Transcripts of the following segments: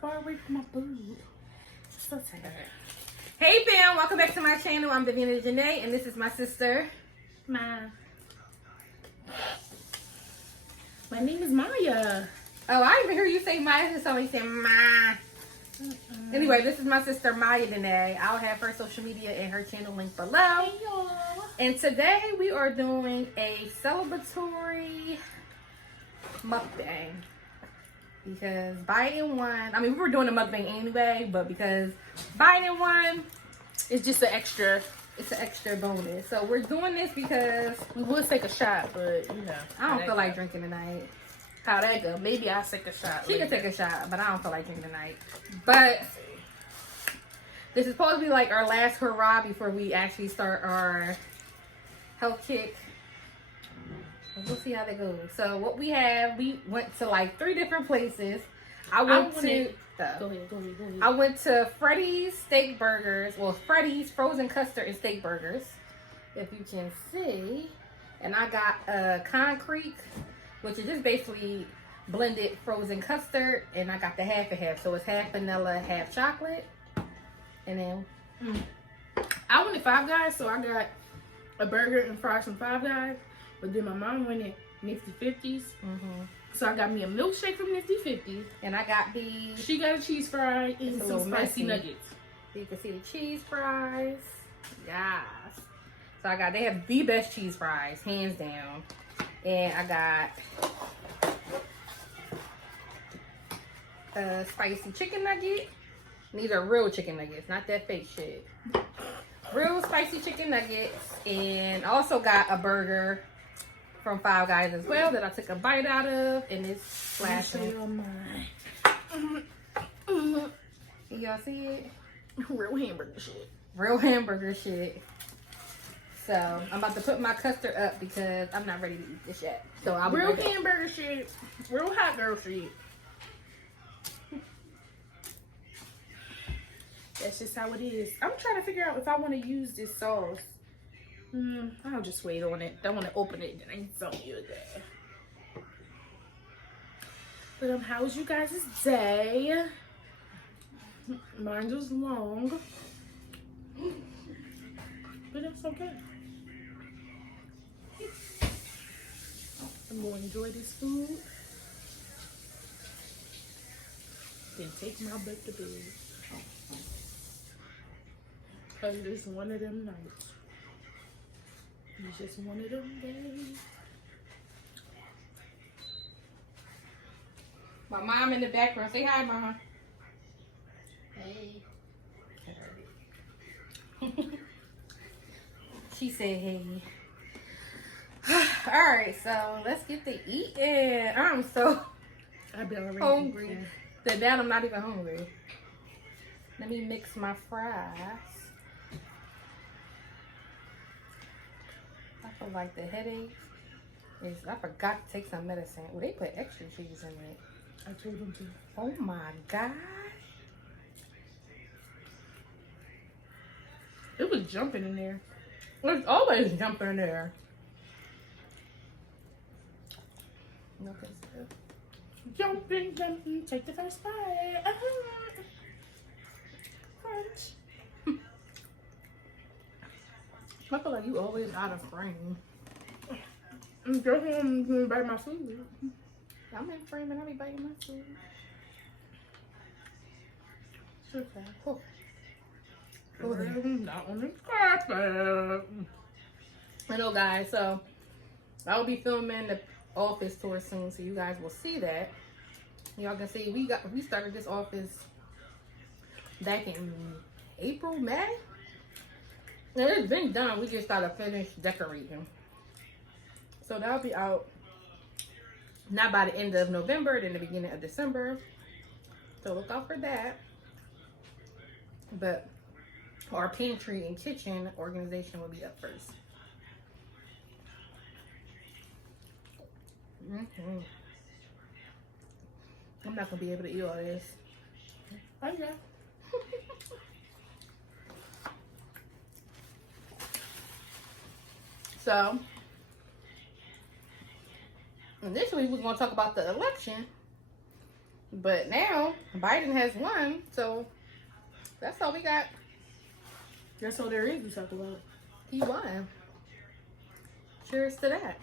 far away from my food. So tired. Hey fam, welcome back to my channel. I'm Devina Janae, and this is my sister. My name is Miyah. Oh, I didn't even hear you say Miyah. Just somebody saying Ma. Anyway, this is my sister Miyah Janae. I'll have her social media and her channel link below. Hey y'all. And today we are doing a celebratory mukbang. Because Biden won. I mean, we were doing a mukbang anyway, but because Biden won, It's just an extra. it's an extra bonus. So we're doing this because We would take a shot, but you know. I don't feel like drinking tonight. How that go? Maybe I'll take a shot. She can take a shot, but I don't feel like drinking tonight. But this is supposed to be like our last hurrah before we actually start our health kick. We'll see how that goes. So what we have, we went to like 3 different places. I went to Freddy's steak burgers. Well, Freddy's frozen custard and steak burgers, if you can see. And I got concrete, which is just basically blended frozen custard, and I got the half and half. So it's half vanilla, half chocolate. And then I wanted Five Guys, so I got a burger and fries from Five Guys. But then my mom wanted Nifty Fifties. So I got me a milkshake from Nifty 50. And I got these. She got a cheese fry and some spicy nuggets. So you can see the cheese fries. Yes. So they have the best cheese fries, hands down. And I got a spicy chicken nugget. These are real chicken nuggets, not that fake shit. Real spicy chicken nuggets. And I also got a burger from Five Guys as well that I took a bite out of, and it's flashing. Y'all see it? Real hamburger shit. Real hamburger shit. So I'm about to put my custard up because I'm not ready to eat this yet. So I'll be real right back. hamburger shit. Real hot girl shit. That's just how it is. I'm trying to figure out if I want to use this sauce. I'll just wait on it. Don't want to open it and I don't use it. But how was you guys' day? Mine was long. But it's okay. I'm going to enjoy this food. Then take my butt to bed. Because it's one of them nights. It's just one of them days. My mom in the background. Say hi, Mama. Hey. She said hey. Alright, so let's get to eating. I'm so hungry. That down I'm not even hungry. Let me mix my fries. I feel like the headache is, I forgot to take some medicine. Oh, they put extra cheese in it. I told them to. Oh my God. It was jumping in there. It's always jumping in there. Okay, so. Jumping, jumping, take the first bite. Crunch. I feel like you always out of frame. Go home and bite my food. I'm in frame and I be biting my food. Okay. Oh. Not on the carpet. Hello guys, so I'll be filming the office tour soon, so you guys will see that. Y'all can see we started this office back in April, May. And it's been done. We just gotta finish decorating. So that'll be out not by the end of November, then the beginning of December. So look out for that. But our pantry and kitchen organization will be up first. I'm not gonna be able to eat all this. Oh yeah. So initially we was gonna talk about the election, But now Biden has won, so that's all we got. That's all there is to talk about. He won. Cheers to that.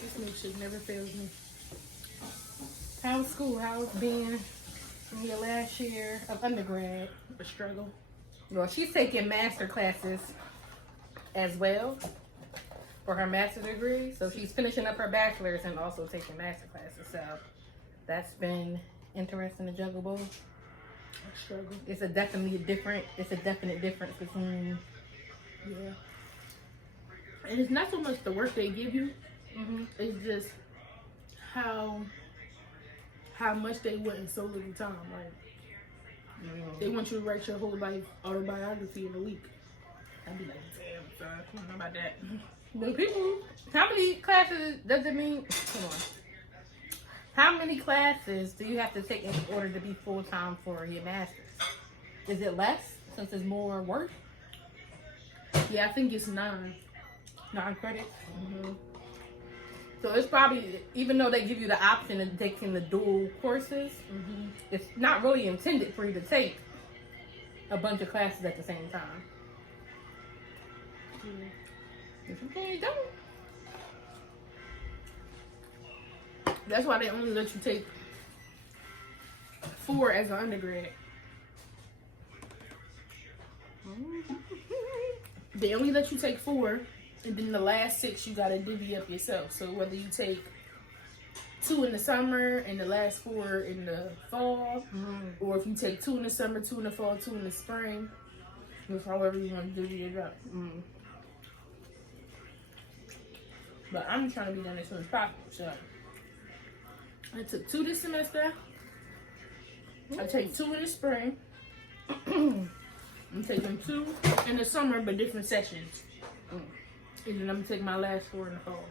This milkshake never fails me. How's school? How's being in your last year of undergrad? A struggle. Well, she's taking master classes as well for her master's degree. So she's finishing up her bachelor's and also taking master classes. So that's been interesting to juggle both. A struggle. It's a definite difference between. Yeah. And it's not so much the work they give you. Mm-hmm. It's just how much they want in so little time. Like, they want you to write your whole life autobiography in a week. I'd be like, damn, son, I don't know about that. But people, how many classes does it mean? Come on. How many classes do you have to take in order to be full-time for your master's? Is it less since it's more work? Yeah, I think it's 9. 9 credits? Mm-hmm. So it's probably, even though they give you the option of taking the dual courses, it's not really intended for you to take a bunch of classes at the same time. If you can't, don't. That's why they only let you take 4 as an undergrad. They only let you take 4, and then the last 6 you gotta divvy up yourself. So whether you take 2 in the summer and the last 4 in the fall, or if you take 2 in the summer, 2 in the fall, 2 in the spring, just however you want to divvy it up. But I'm trying to be done as soon as possible. So I took 2 this semester. I take 2 in the spring. I'm taking 2 in the summer, but different sessions. And then I'm gonna take my last 4 in the fall.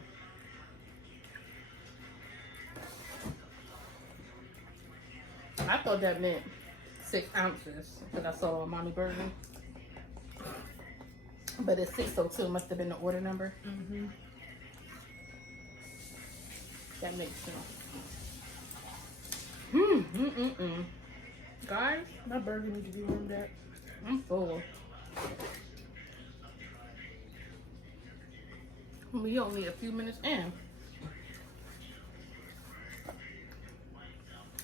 I thought that meant 6 ounces because I saw a Mommy Burger. But it's 602. Must have been the order number. That makes sense. Guys, my burger needs to be warmed up. I'm full. We only a few minutes in.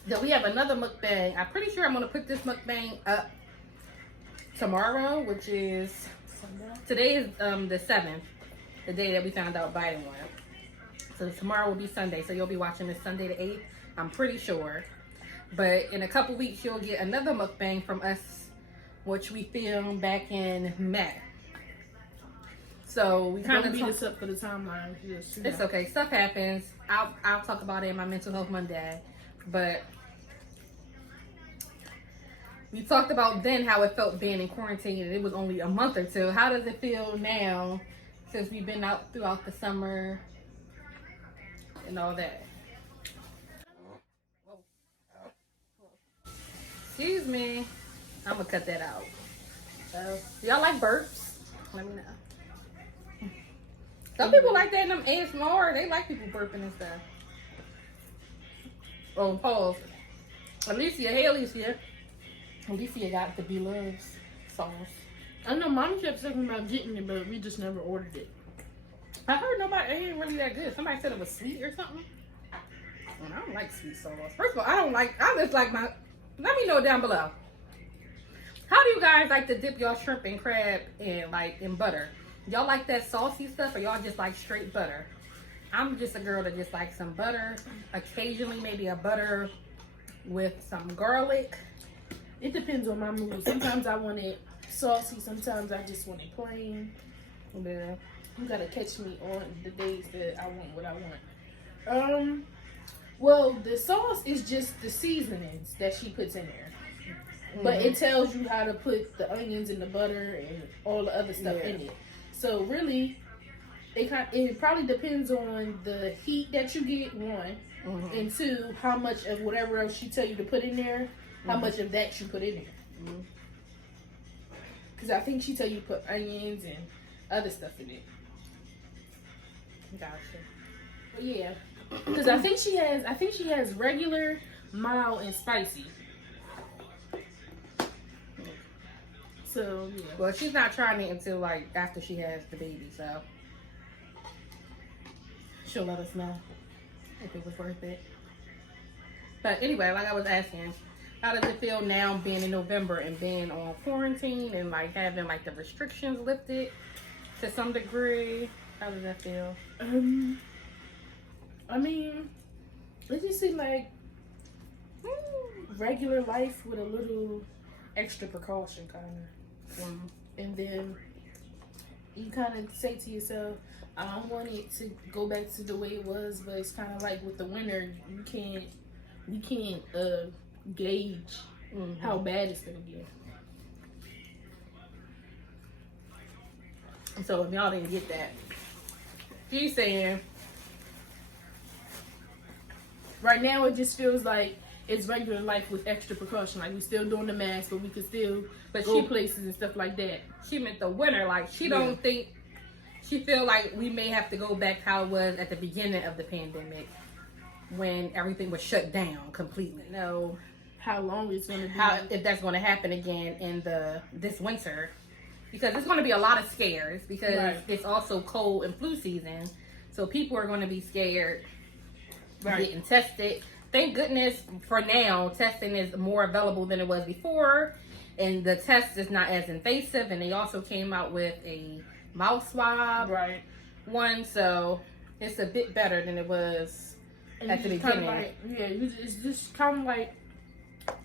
Then we have another mukbang. I'm pretty sure I'm gonna put this mukbang up tomorrow, which is today is the 7th, the day that we found out Biden won. So tomorrow will be Sunday. So you'll be watching this Sunday the 8th. I'm pretty sure. But in a couple weeks you'll get another mukbang from us, which we filmed back in May. So we kind of beat this up for the timeline. It's okay. Stuff happens. I'll talk about it in my Mental Health Monday. But we talked about then how it felt being in quarantine, and it was only a month or two. How does it feel now since we've been out throughout the summer and all that? Excuse me. I'm gonna cut that out. Y'all like burps? Let me know. Some people like that in them ASMR. They like people burping and stuff. Oh, pause. Alicia, hey Alicia. Alicia got the Belove's sauce. I know Mommy kept talking about getting it, but we just never ordered it. I heard it ain't really that good. Somebody said it was sweet or something. And I don't like sweet sauce. First of all, I just like my, let me know down below. How do you guys like to dip y'all shrimp and crab in butter? Y'all like that saucy stuff, or y'all just like straight butter? I'm just a girl that just likes some butter. Occasionally, maybe a butter with some garlic. It depends on my mood. Sometimes I want it saucy. Sometimes I just want it plain. Yeah. You gotta catch me on the days that I want what I want. Well, the sauce is just the seasonings that she puts in there. But it tells you how to put the onions and the butter and all the other stuff in it. So really, it probably depends on the heat that you get, 1, and 2, how much of whatever else she tell you to put in there, how much of that you put in there. Because I think she tell you to put onions and other stuff in it. Gotcha. But yeah, because I think she has regular, mild, and spicy. So yeah. Well, she's not trying it until like after she has the baby, so she'll let us know if it was worth it. But anyway, like I was asking, how does it feel now being in November and being on quarantine and like having like the restrictions lifted to some degree? How does that feel? I mean, it just seemed like regular life with a little extra precaution, kind of. And then you kind of say to yourself, I don't want it to go back to the way it was, but it's kind of like with the winter, we can't gauge how bad it's gonna get. So if y'all didn't get that, she's saying right now it just feels like it's regular life with extra precaution. Like we still doing the mask, but we could still go places and stuff like that. She meant the winter. Like she don't think, she feel like we may have to go back how it was at the beginning of the pandemic when everything was shut down completely. No, how long it's gonna be? If that's going to happen again in this winter, because there's going to be a lot of scares because it's also cold and flu season, so people are going to be scared getting tested. Thank goodness for now, testing is more available than it was before, and the test is not as invasive. And they also came out with a mouth swab one, so it's a bit better than it was at the beginning. It's just kind of like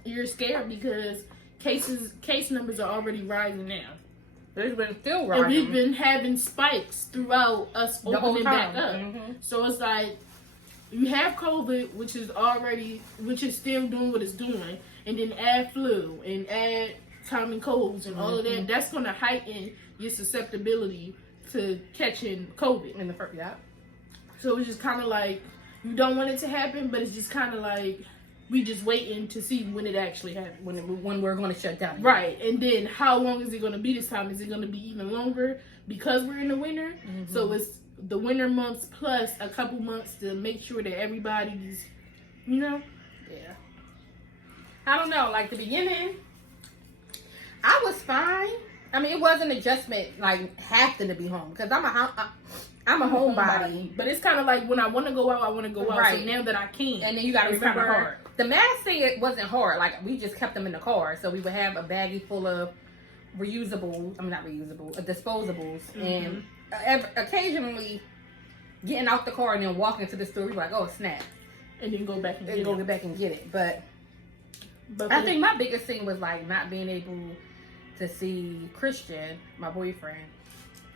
you're scared because case numbers are already rising now. There's been still rising. And we've been having spikes throughout us opening back up. So it's like you have COVID, which is still doing what it's doing, and then add flu and add common colds and all of that. That's going to heighten your susceptibility to catching COVID in the first. So it's just kind of like you don't want it to happen, but it's just kind of like we just waiting to see when it actually happens. When we're going to shut down. Right. And then how long is it going to be this time? Is it going to be even longer because we're in the winter? So it's the winter months plus a couple months to make sure that everybody's, Yeah. I don't know. Like the beginning, I was fine. I mean, it was an adjustment, like having to be home because I'm a homebody. But it's kind of like when I want to go out, I want to go out. Right. So now that I can, and then you got to remember the mask thing. It wasn't hard. Like we just kept them in the car, so we would have a baggie full of disposables, and occasionally getting out the car and then walking to the store, we were like, oh snap, and then go back and get back and get it. But I think my biggest thing was like not being able to see Christian, my boyfriend,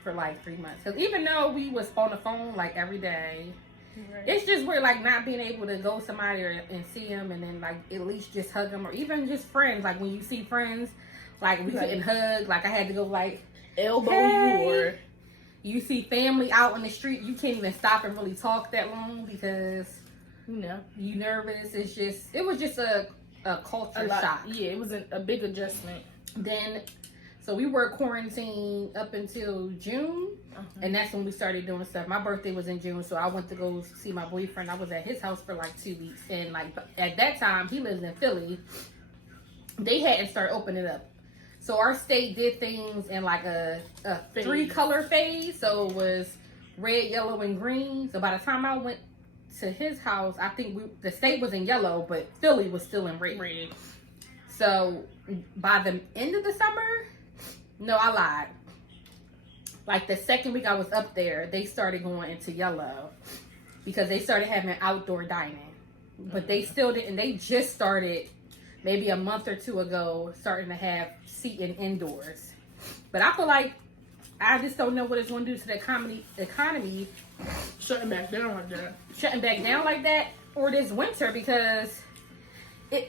for like 3 months. Because even though we was on the phone like every day, it's just weird like not being able to go somebody and see him and then like at least just hug him, or even just friends. Like when you see friends, like we couldn't hug. Like I had to go like elbow you, or you see family out on the street, you can't even stop and really talk that long because you nervous. It was just a culture shock. Yeah, it was a big adjustment. Then, so we were quarantined up until June, and that's when we started doing stuff. My birthday was in June, so I went to go see my boyfriend. I was at his house for like 2 weeks, and like at that time, he lives in Philly. They hadn't started opening up. So our state did things in like a 3-color phase. So it was red, yellow, and green. So by the time I went to his house, I think the state was in yellow, but Philly was still in red. So by the end of the summer, no, I lied. Like the second week I was up there, they started going into yellow because they started having outdoor dining. But they still didn't. They just started maybe a month or two ago starting to have seating indoors. But I feel like I just don't know what it's going to do to the economy. Shutting back down like that. Or this winter, because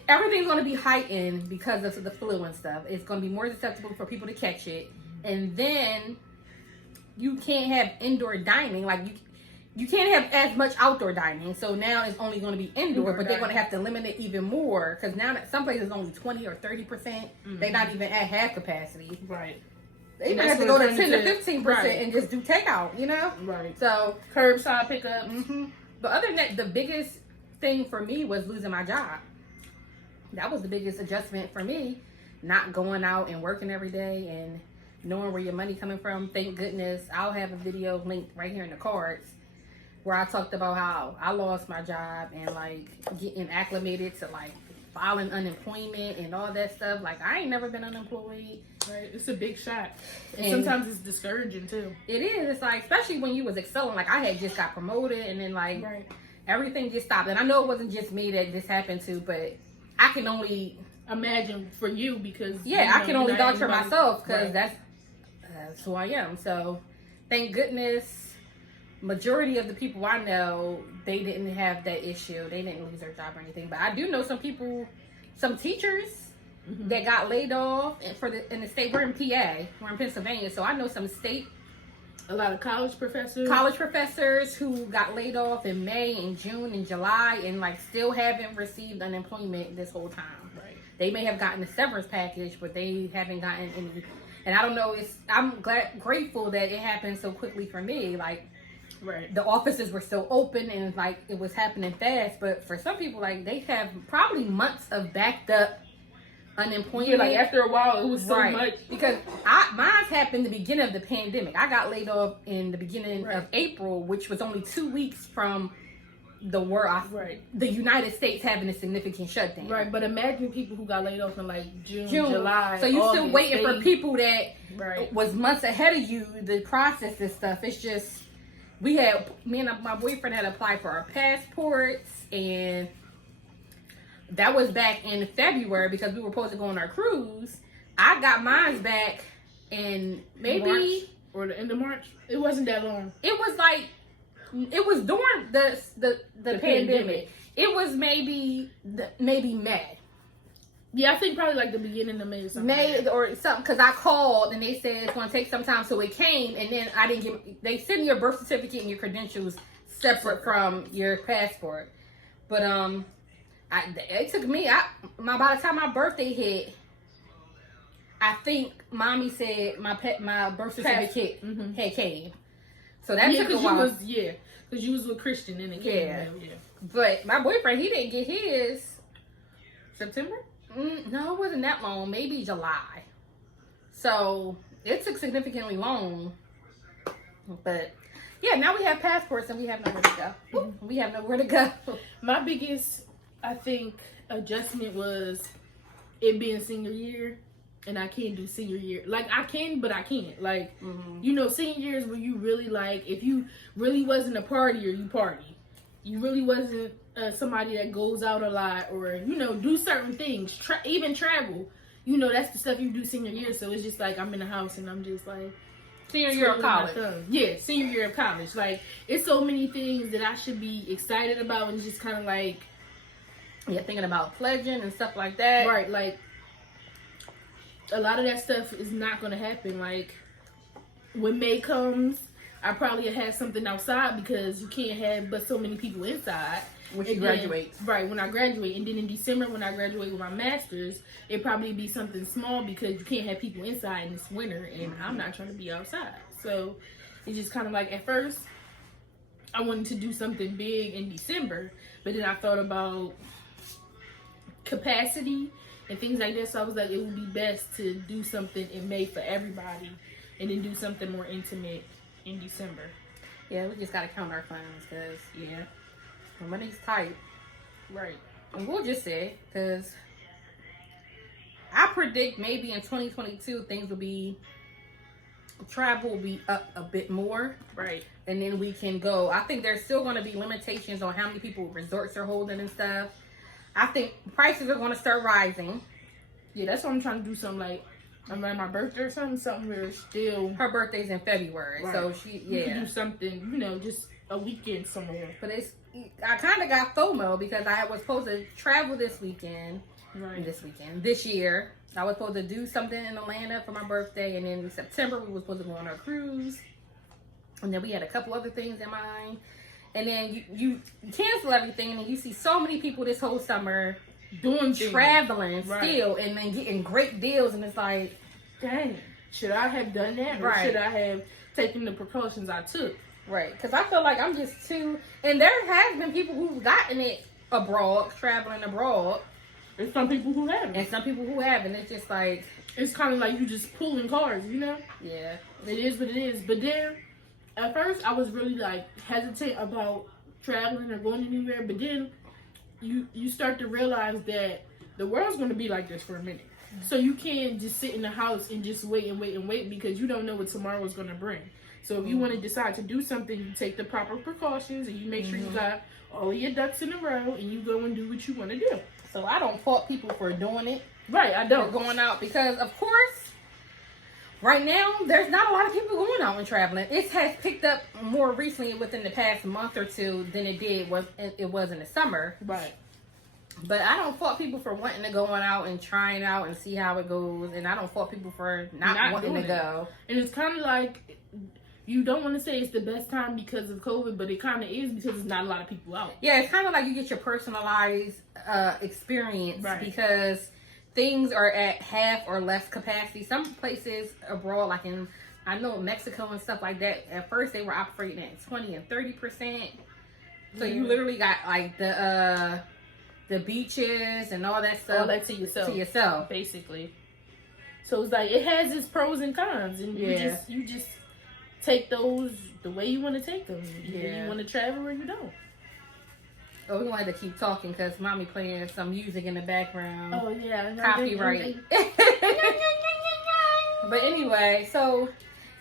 everything's going to be heightened because of the flu and stuff. It's going to be more susceptible for people to catch it. And then you can't have indoor dining. Like you can't have as much outdoor dining. So now it's only going to be indoor, but they're going to have to limit it even more because now that some places only 20 or 30%. They're not even at half capacity. Right. They might have to go to 10 to 15% right. and just do takeout, you know? Right. So curbside pickup. But other than that, the biggest thing for me was losing my job. That was the biggest adjustment for me, not going out and working every day and knowing where your money coming from. Thank goodness. I'll have a video linked right here in the cards where I talked about how I lost my job and like getting acclimated to like filing unemployment and all that stuff. Like, I ain't never been unemployed. Right. It's a big shot. And sometimes it's discouraging too. It is. It's like, especially when you was excelling. Like, I had just got promoted and then like everything just stopped. And I know it wasn't just me that this happened to, but I can only imagine for you because I can only vouch for myself because that's who I am. So thank goodness majority of the people I know, they didn't have that issue. They didn't lose their job or anything. But I do know some people, some teachers that got laid off in the state. We're in PA, we're in Pennsylvania, so I know some state. A lot of college professors who got laid off in May and June and July and like still haven't received unemployment this whole time. Right. They may have gotten a severance package, but they haven't gotten any. And I don't know. I'm grateful that it happened so quickly for me. Like, the offices were still open and like it was happening fast. But for some people, like they have probably months of backed up unemployment. Yeah, like after a while, it was so much. Because mine happened the beginning of the pandemic. I got laid off in the beginning of April, which was only 2 weeks from the United States having a significant shutdown. Right, but imagine people who got laid off in like June. July. So you still waiting for people that was months ahead of you to process this stuff. It's just me and my boyfriend had applied for our passports, and that was back in February because we were supposed to go on our cruise. I got mine back in maybe March or the end of March. It wasn't that long. It was like it was during the pandemic. It was maybe May. Yeah, I think probably like the beginning of May or something. May or something, because I called and they said it's going to take some time, so it came, and then I didn't get. They send your birth certificate and your credentials separate from your passport, but it took me. By the time my birthday hit, I think mommy said my birth certificate had came. So that took a while. Because you was with Christian and it came. Yeah. But my boyfriend, he didn't get his September. No, it wasn't that long. Maybe July. So it took significantly long. But yeah, now we have passports and we have nowhere to go. We have nowhere to go. My biggest, I think, adjustment was it being senior year, and I can't do senior year. Like, I can, but I can't. Like, you know, senior year is where you really, like, if you really wasn't a partier, you party. You really wasn't somebody that goes out a lot or, you know, do certain things. Even travel. You know, that's the stuff you do senior year. So it's just like I'm in the house and I'm just like... Senior year of college. Yeah, senior year of college. Like, it's so many things that I should be excited about and just kind of like... Yeah, thinking about pledging and stuff like that. Right, like... A lot of that stuff is not going to happen. Like, when May comes, I probably have something outside because you can't have but so many people inside. When you graduate. Right, when I graduate. And then in December, when I graduate with my master's, it probably be something small because you can't have people inside in this winter. And I'm not trying to be outside. So, it's just kind of like, at first, I wanted to do something big in December. But then I thought about capacity and things like that. So I was like, it would be best to do something in May for everybody and then do something more intimate in December. Yeah, we just got to count our funds because, the money's tight. Right. And we'll just say, because I predict maybe in 2022 travel will be up a bit more. Right. And then we can go. I think there's still going to be limitations on how many people resorts are holding and stuff. I think prices are going to start rising. Yeah, that's why I'm trying to do something like around my birthday or something where it's still... Her birthday's in February, right. So you can do something, you know, just a weekend somewhere. But I kind of got FOMO because I was supposed to travel this year. I was supposed to do something in Atlanta for my birthday, and then in September we were supposed to go on our cruise. And then we had a couple other things in mind. And then you cancel everything, and then you see so many people this whole summer doing traveling still, and then getting great deals, and it's like, dang. should I have done that, or should I have taken the precautions I took? Right, because I feel like I'm just too. And there has been people who've gotten it abroad, traveling abroad. There's some people who haven't. And some people who haven't. It's just like... It's kind of like you just pulling cards, you know? Yeah. It is what it is. But then, at first, I was really, like, hesitant about traveling or going anywhere. But then, you start to realize that the world's going to be like this for a minute. So you can't just sit in the house and just wait and wait and wait, because you don't know what tomorrow is going to bring. So if you want to decide to do something, you take the proper precautions and you make sure you got all of your ducks in a row and you go and do what you want to do. So I don't fault people for doing it. Right, I don't. For going out, because of course, right now, there's not a lot of people going out and traveling. It has picked up more recently within the past month or two than it was in the summer. Right. But I don't fault people for wanting to go out and trying out and see how it goes. And I don't fault people for not wanting to go. And it's kind of like, you don't want to say it's the best time because of COVID, but it kind of is, because there's not a lot of people out. Yeah, it's kind of like you get your personalized experience, because things are at half or less capacity. Some places abroad, like I know Mexico and stuff like that, at first they were operating at 20 and 30%. So you literally got like the beaches and all that stuff. All that to yourself. Basically. So it's like, it has its pros and cons, and you just take those the way you want to take them. Either you want to travel or you don't. Oh, we're going to have to keep talking because mommy playing some music in the background. Oh, yeah. Copyright. But anyway, so,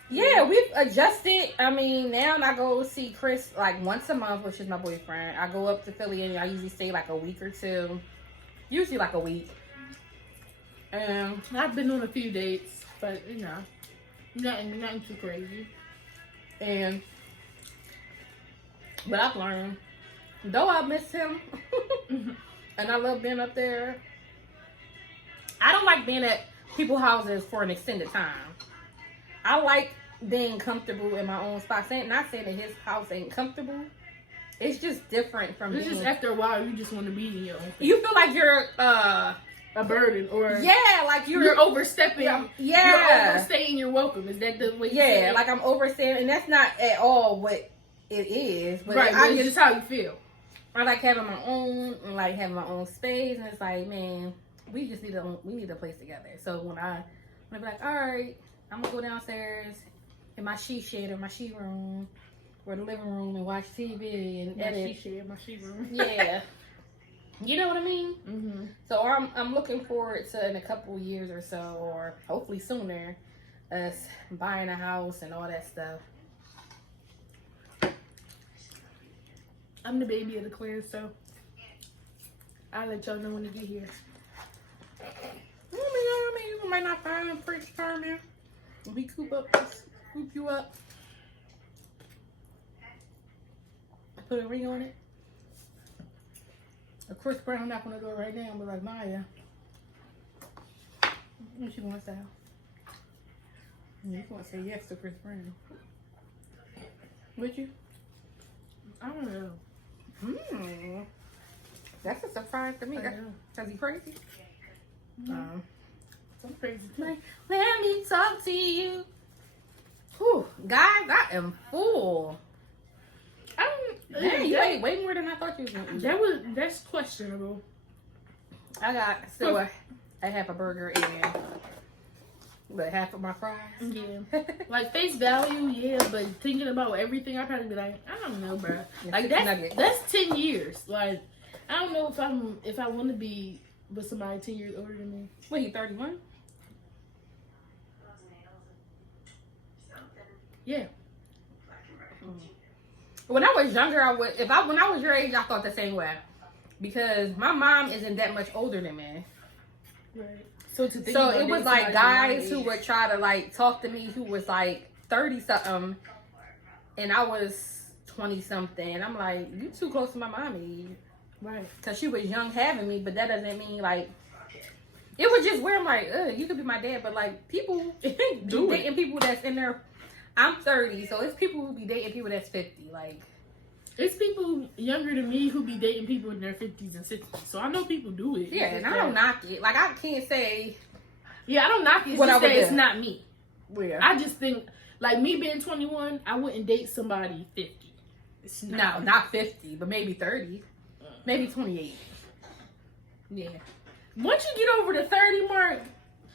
yeah, we've adjusted. I mean, now I go see Chris like once a month, which is my boyfriend. I go up to Philly and I usually stay like a week or two. Usually like a week. And I've been on a few dates, but, you know, nothing too crazy. But I've learned, though I miss him, and I love being up there, I don't like being at people's houses for an extended time. I like being comfortable in my own spot. Not saying that his house ain't comfortable. It's just different from It's just after a while, you just want to be in your own place. You feel like you're a burden, or like you're overstepping. You're overstaying your welcome. Is that the way? You like I'm overstaying, and that's not at all what it is. But right, but it's just how you feel. I like having my own, and like having my own space, and it's like, man, we need a place together. So when I be like, all right, I'm gonna go downstairs in my she shed or my she room or the living room and watch TV and edit. My she room. Yeah. You know what I mean? Mm-hmm. So I'm looking forward to, in a couple years or so, or hopefully sooner, us buying a house and all that stuff. I'm the baby of the clan, so I'll let y'all know when to get here. I mean, you might not find a Prince Charming. We scoop you up. Put a ring on it. Chris Brown not gonna go right now, but like Miyah. What she wants to have? You want to say yes to Chris Brown? Would you? I don't know. That's a surprise to me. Cause he crazy. I'm crazy too. Let me talk to you. Whew, guys, I am full. Man, you ate way more than I thought you was gonna eat. That's questionable. I got still a half a burger and half of my fries. Yeah. Like face value, yeah, but thinking about everything, I'd probably be like, I don't know, bro. Like that's 10 years. Like, I don't know if I want to be with somebody 10 years older than me. What, you 31? Yeah. When I was younger, when I was your age, I thought the same way, because my mom isn't that much older than me. Right. So it was like guys who would try to like talk to me who was like 30 something, and I was 20 something. And I'm like, you too close to my mommy, right? Because she was young having me, but that doesn't mean like. It was just where I'm like, you could be my dad, but like people dating people that's in their. I'm 30, so it's people who be dating people that's 50. Like, it's people younger than me who be dating people in their 50s and 60s. So I know people do it. Yeah, and I don't knock it. Like, I can't say. Yeah, I don't knock it. It's just that it's not me. Where? I just think, like, me being 21, I wouldn't date somebody 50. It's No, not 50, but maybe 30. Maybe 28. Yeah. Once you get over the 30 mark,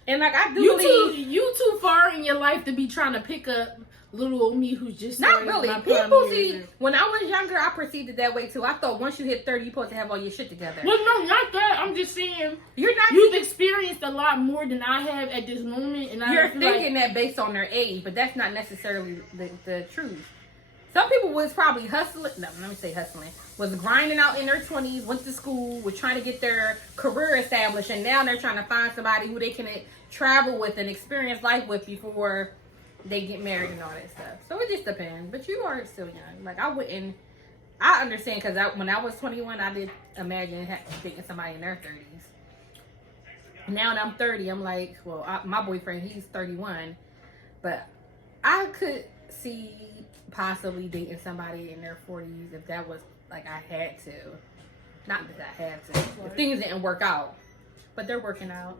and like I do you too far in your life to be trying to pick up little old me who's just not really. People see, when I was younger, I perceived it that way too. I thought once you hit 30, you're supposed to have all your shit together. Well, no, not that. I'm just saying you've experienced a lot more than I have at this moment, and you're thinking that based on their age, but that's not necessarily the truth. Some people was probably hustling. No, let me say hustling. Was grinding out in their 20s, went to school, was trying to get their career established, and now they're trying to find somebody who they can travel with and experience life with before they get married and all that stuff. So it just depends. But you are still young. Like, I understand, because when I was 21, I did imagine dating somebody in their 30s. Now that I'm 30, I'm like, well, my boyfriend, he's 31. But I could see possibly dating somebody in their 40s if that was, like, I had to. Not that I had to. If things didn't work out. But they're working out.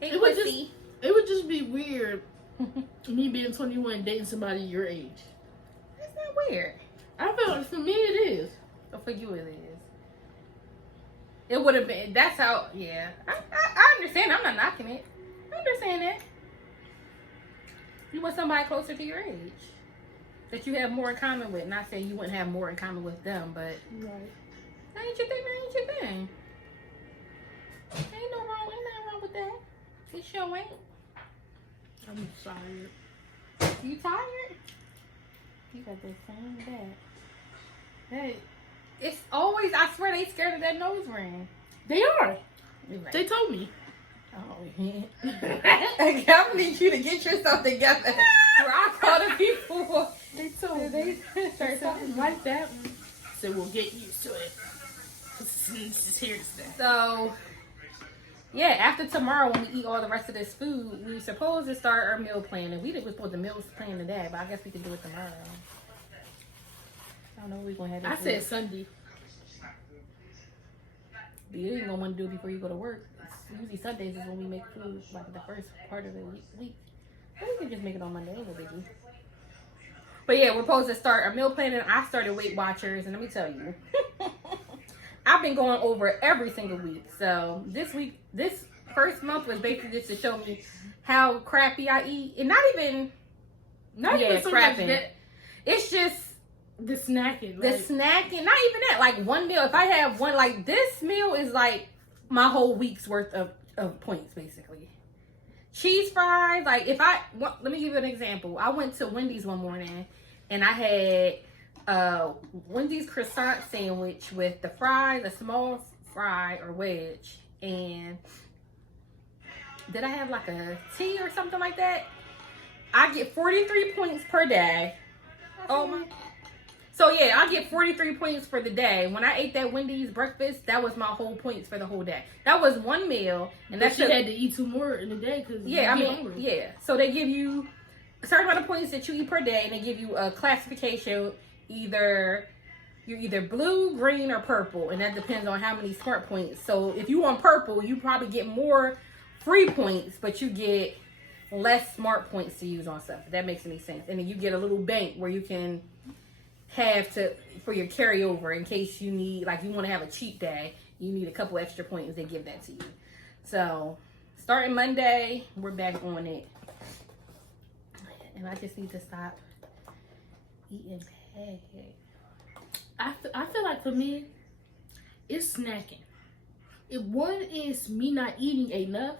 It would just be weird me being 21 dating somebody your age. That's not weird. I feel like for me it is. But for you it is. It would have been. That's how. Yeah. I understand. I'm not knocking it. I understand that. You want somebody closer to your age that you have more in common with. Not saying you wouldn't have more in common with them, but right. That ain't your thing. That ain't your thing. Ain't nothing wrong with that. It sure ain't. I'm tired. You tired? You got that same bag. Hey, it's always, I swear they scared of that nose ring. They are. Right. They told me. Oh, yeah. I need you to get yourself together. Where I called the people. They told me. They start talking like that one. So we'll get used to it. It's here to stay. So, yeah, after tomorrow when we eat all the rest of this food, we were supposed to start our meal planning. We were supposed to meal plan today, but I guess we can do it tomorrow. I don't know what we're going to have. I said Sunday. You ain't going to want to do it before you go to work. It's usually Sundays is when we make food, like the first part of the week. But we can just make it on Monday. Ain't no biggie. But yeah, we're supposed to start our meal planning. I started Weight Watchers, and let me tell you, I've been going over every single week. So this first month was basically just to show me how crappy I eat, and not even so crappy. It's just the snacking. The snacking, not even that. Like one meal, if I have one, like this meal is like my whole week's worth of points, basically. Cheese fries, like let me give you an example. I went to Wendy's one morning and I had Wendy's croissant sandwich with the fries, a small fry or wedge, and did I have like a tea or something like that? I get 43 points per day. Oh my. So yeah, I get 43 points for the day. When I ate that Wendy's breakfast, that was my whole points for the whole day. That was one meal, and that you had to eat 2 more in a day because hungry. Yeah. So they give you a certain amount of points that you eat per day, and they give you a classification. You're either blue, green, or purple, and that depends on how many smart points. So if you want purple, you probably get more free points, but you get less smart points to use on stuff. If that makes any sense. And then you get a little bank where you can have for your carryover in case you need, like you want to have a cheat day, you need a couple extra points, they give that to you. So starting Monday, we're back on it, and I just need to stop eating pancakes. I feel like for me, it's snacking. If one is me not eating enough,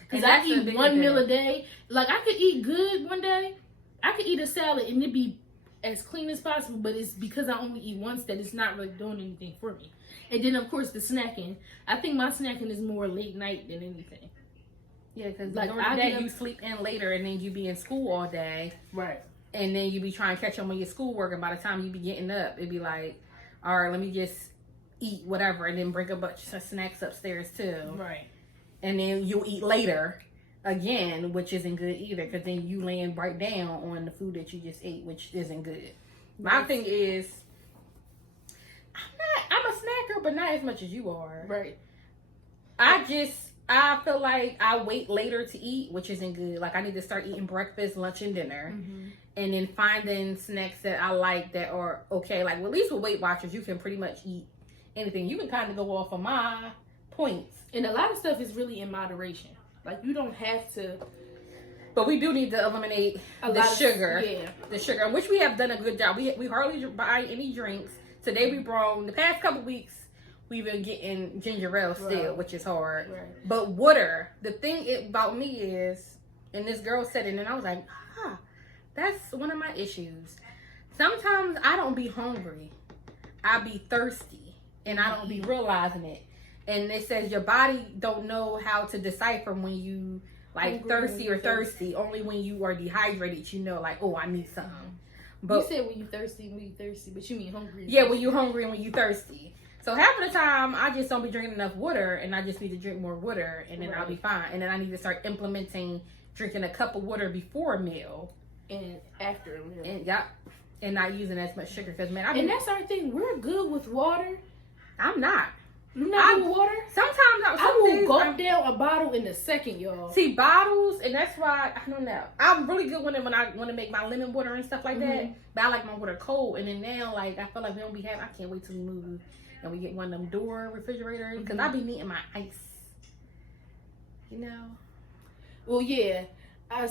because I eat one meal a day. Like I could eat good one day, I could eat a salad and it'd be as clean as possible, but it's because I only eat once that it's not really doing anything for me. And then of course the snacking. I think my snacking is more late night than anything. Yeah, because like during the day you sleep in later and then you be in school all day. Right. And then you be trying to catch up on your schoolwork, and by the time you be getting up, it'd be like, all right, let me just eat whatever and then bring a bunch of snacks upstairs too. Right. And then you'll eat later again, which isn't good either, because then you laying right down on the food that you just ate, which isn't good. My thing is, I'm a snacker, but not as much as you are. Right. I feel like I wait later to eat, which isn't good. Like I need to start eating breakfast, lunch, and dinner, and then finding snacks that I like that are okay. Like, well, at least with Weight Watchers, you can pretty much eat anything. You can kind of go off of my points, and a lot of stuff is really in moderation. Like you don't have to. But we do need to eliminate the sugar. The sugar, which we have done a good job. We hardly buy any drinks. Today we brought, the past couple weeks, we've been getting ginger ale still, which is hard. Right. But water, the thing about me is, and this girl said it, and I was like, that's one of my issues. Sometimes I don't be hungry. I be thirsty, and I don't be realizing it. And it says your body don't know how to decipher when you like thirsty or thirsty. Only when you are dehydrated, you know, like, oh, I need something. But you said when you thirsty, but you mean hungry. Yeah, when you hungry and when you thirsty. So half of the time, I just don't be drinking enough water, and I just need to drink more water, and then I'll be fine. And then I need to start implementing drinking a cup of water before a meal and after a meal. And and not using as much sugar because and that's our thing. We're good with water. I'm not. You're not good with water? Sometimes I will gulp down a bottle in a second, y'all. See, bottles, and that's why, I don't know. I'm really good when I want to make my lemon water and stuff like that. But I like my water cold. And then now, like, I feel like we don't be having, I can't wait till we move and we get one of them door refrigerators. Because I be needing my ice. You know? Well, yeah.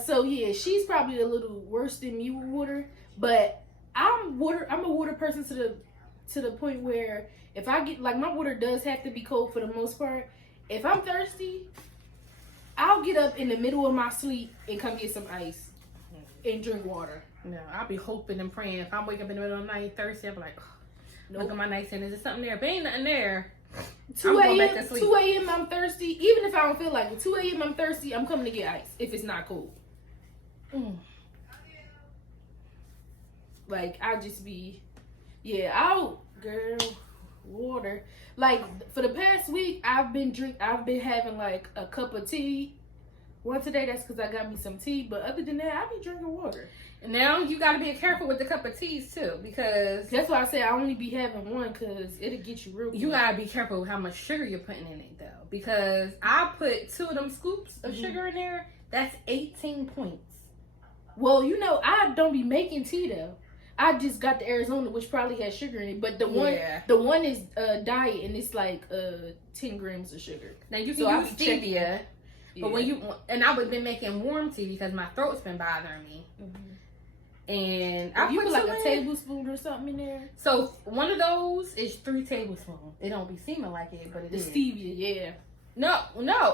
So, yeah, she's probably a little worse than me with water. But I'm a water person to the point where if I get, like, my water does have to be cold for the most part. If I'm thirsty, I'll get up in the middle of my sleep and come get some ice and drink water. No, I'll be hoping and praying. If I'm waking up in the middle of the night thirsty, I'll be like, look at my nightstand. Is there something there? If ain't nothing there, 2 a.m. I'm thirsty. Even if I don't feel like it, 2 a.m. I'm thirsty, I'm coming to get ice if it's not cold. Like, I just be, girl, water. Like, for the past week, I've been having like a cup of tea. One today, that's because I got me some tea. But other than that, I be drinking water. And now you got to be careful with the cup of teas too, because that's why I say I only be having one, because it'll get you real good. You got to be careful with how much sugar you're putting in it though, because I put 2 of them scoops of sugar in there. That's 18 points. Well, you know, I don't be making tea though. I just got the Arizona, which probably has sugar in it, but the one is diet, and it's like 10 grams of sugar. Now you can use stevia, but when I would been making warm tea because my throat's been bothering me, and I put like a tablespoon or something in there. So one of those is 3 tablespoons. It don't be seeming like it, but it is. Stevia, yeah. No,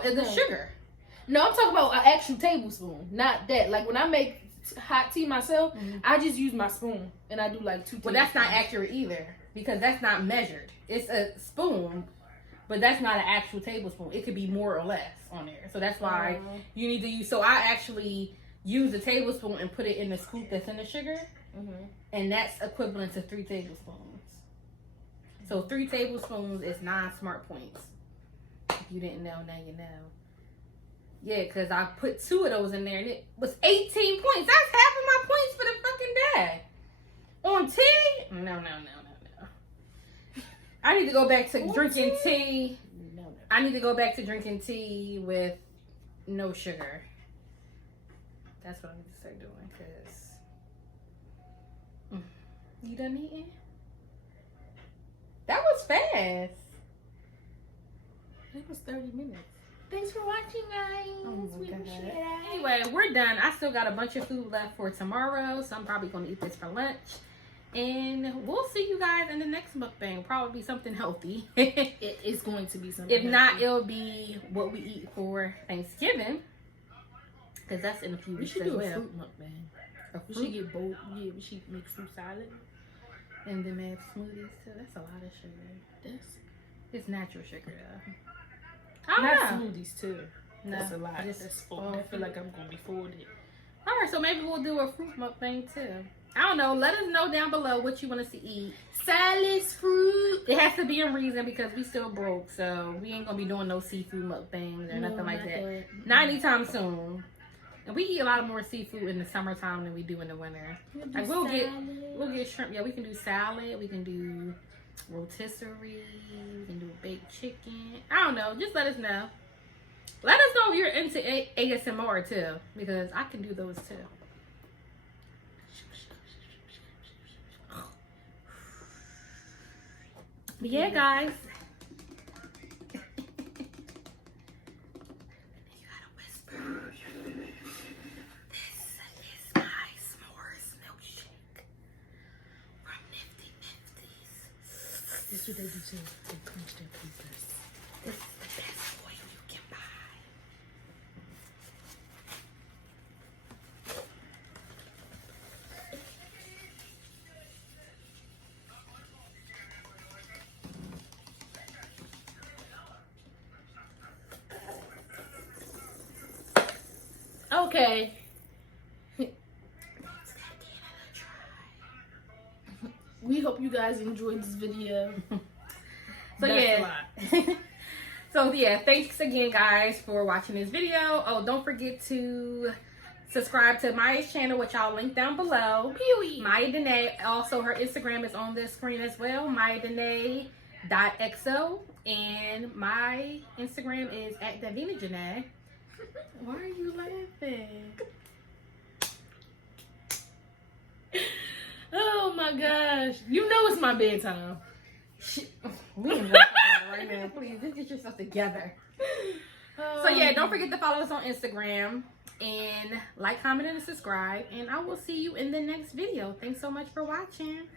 it's the sugar. No, I'm talking about an actual tablespoon, not that. Like when I make hot tea myself, I just use my spoon and I do like 2 tablespoons. Well, that's not accurate either, because that's not measured. It's a spoon, but that's not an actual tablespoon. It could be more or less on there. So that's why you need to use. So I actually use a tablespoon and put it in the scoop that's in the sugar, and that's equivalent to 3 tablespoons. So 3 tablespoons is 9 smart points. If you didn't know, now you know. Yeah, because I put 2 of those in there, and it was 18 points. That's half of my points for the fucking day. On tea? No. I need to go back to drinking tea. No. I need to go back to drinking tea with no sugar. That's what I need to start doing, because... You done eating? That was fast. It was 30 minutes. Thanks for watching, guys. We appreciate it. Anyway, we're done. I still got a bunch of food left for tomorrow, so I'm probably going to eat this for lunch. And we'll see you guys in the next mukbang. Probably be something healthy. It is going to be something If not, it'll be what we eat for Thanksgiving. Because that's in a few weeks as well. We should do a fruit mukbang. We should get both. Yeah, we should make fruit salad. And then make smoothies too. That's a lot of sugar. It's natural sugar though. Not smoothies too. No, that's a lot. That's full. I feel like I'm gonna be folded. All right, so maybe we'll do a fruit mukbang too. I don't know. Let us know down below what you want us to eat. Salads, fruit. It has to be in reason because we still broke, so we ain't gonna be doing no seafood mukbangs or nothing like that. Not anytime soon. And we eat a lot more seafood in the summertime than we do in the winter. Like we'll get shrimp. Yeah, we can do salad. We can do rotisserie. We can do baked chicken. I don't know. Just let us know. Let us know if you're into ASMR too, because I can do those too. But yeah, guys. You gotta whisper. This is my s'mores milkshake from Nifty Fifties. This is what they do too. They crunch their papers. This is the best oil you can buy. Okay. We hope you guys enjoyed this video. So yeah. So yeah, thanks again guys for watching this video. Oh, don't forget to subscribe to Miyah's channel, which I'll link down below. Miyah Danae. Also, her Instagram is on the screen as well. MiyahDanae.xo. And my Instagram is at Devina Janae. Why are you laughing? Oh my gosh. You know it's my bedtime. We ain't working right now. Please, just get yourself together. So yeah, don't forget to follow us on Instagram and like, comment, and subscribe. And I will see you in the next video. Thanks so much for watching.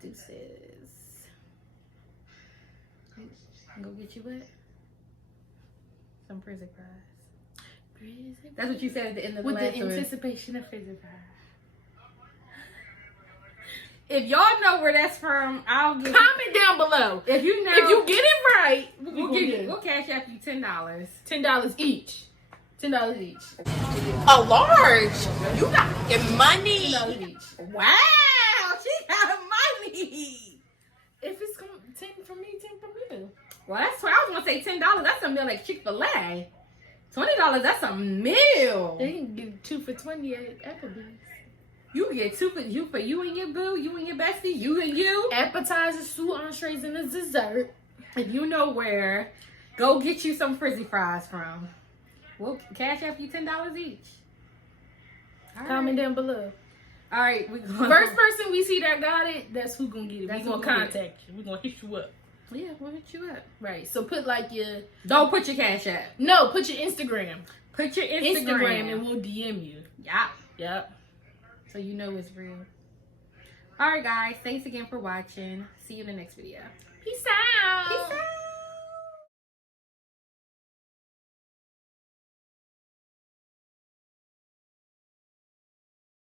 Deuces. Go get you what? Some prison fries. That's what you said at the end of the with last the one. anticipation of prison fries. If y'all know where that's from, I'll give comment down below. If you know, if you get it right, we'll cash out you $10. $10 each. $10 each. A large. You got your money. $10 each. Wow, she got money. If it's 10 from me, 10 from you. Well, that's what I was gonna say. $10. That's a meal like Chick-fil-A. $20. That's a meal. They can give 2 for $20 at Applebee's. You can get 2 for you and your boo, you and your bestie, you and you. Appetizers, 2 entrees, and a dessert. If you know where, go get you some frizzy fries from. We'll cash out you $10 each. All Comment right. down below. All right, we going. First person we see that got it, that's who gonna get it. That's We gonna who gonna contact you. We gonna hit you up. Yeah, we'll hit you up. Right. So put like your Don't put your cash app. no, put your Instagram. Put your Instagram. And we'll DM you. Yeah. Yep. So you know it's real. All right, guys. Thanks again for watching. See you in the next video. Peace out. Peace out.